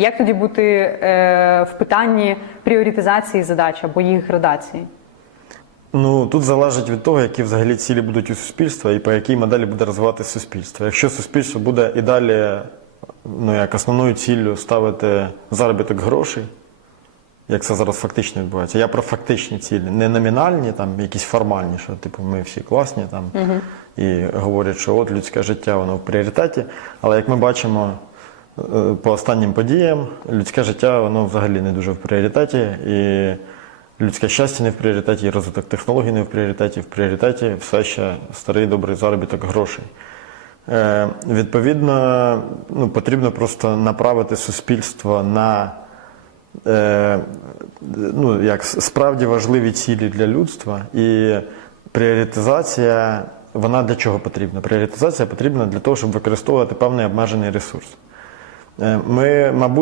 Як тоді бути е, в питанні пріоритизації задач або їх градації? Ну тут залежить від того, які взагалі цілі будуть у суспільства і по якій моделі буде розвиватися суспільство. Якщо суспільство буде і далі ну, як основною ціллю ставити заробіток грошей, як це зараз фактично відбувається. Я про фактичні цілі, не номінальні, там якісь формальні, що типу ми всі класні там і говорять, що от людське життя воно в пріоритеті. Але як ми бачимо по останнім подіям, людське життя воно взагалі не дуже в пріоритеті. І людське щастя не в пріоритеті, і розвиток технологій не в пріоритеті. В пріоритеті все ще старий добрий заробіток грошей. Е, відповідно, ну, потрібно просто направити суспільство на е, ну, як справді важливі цілі для людства. І пріоритизація, вона для чого потрібна? Пріоритизація потрібна для того, щоб використовувати певний обмежений ресурс. Е, Ми, мабуть,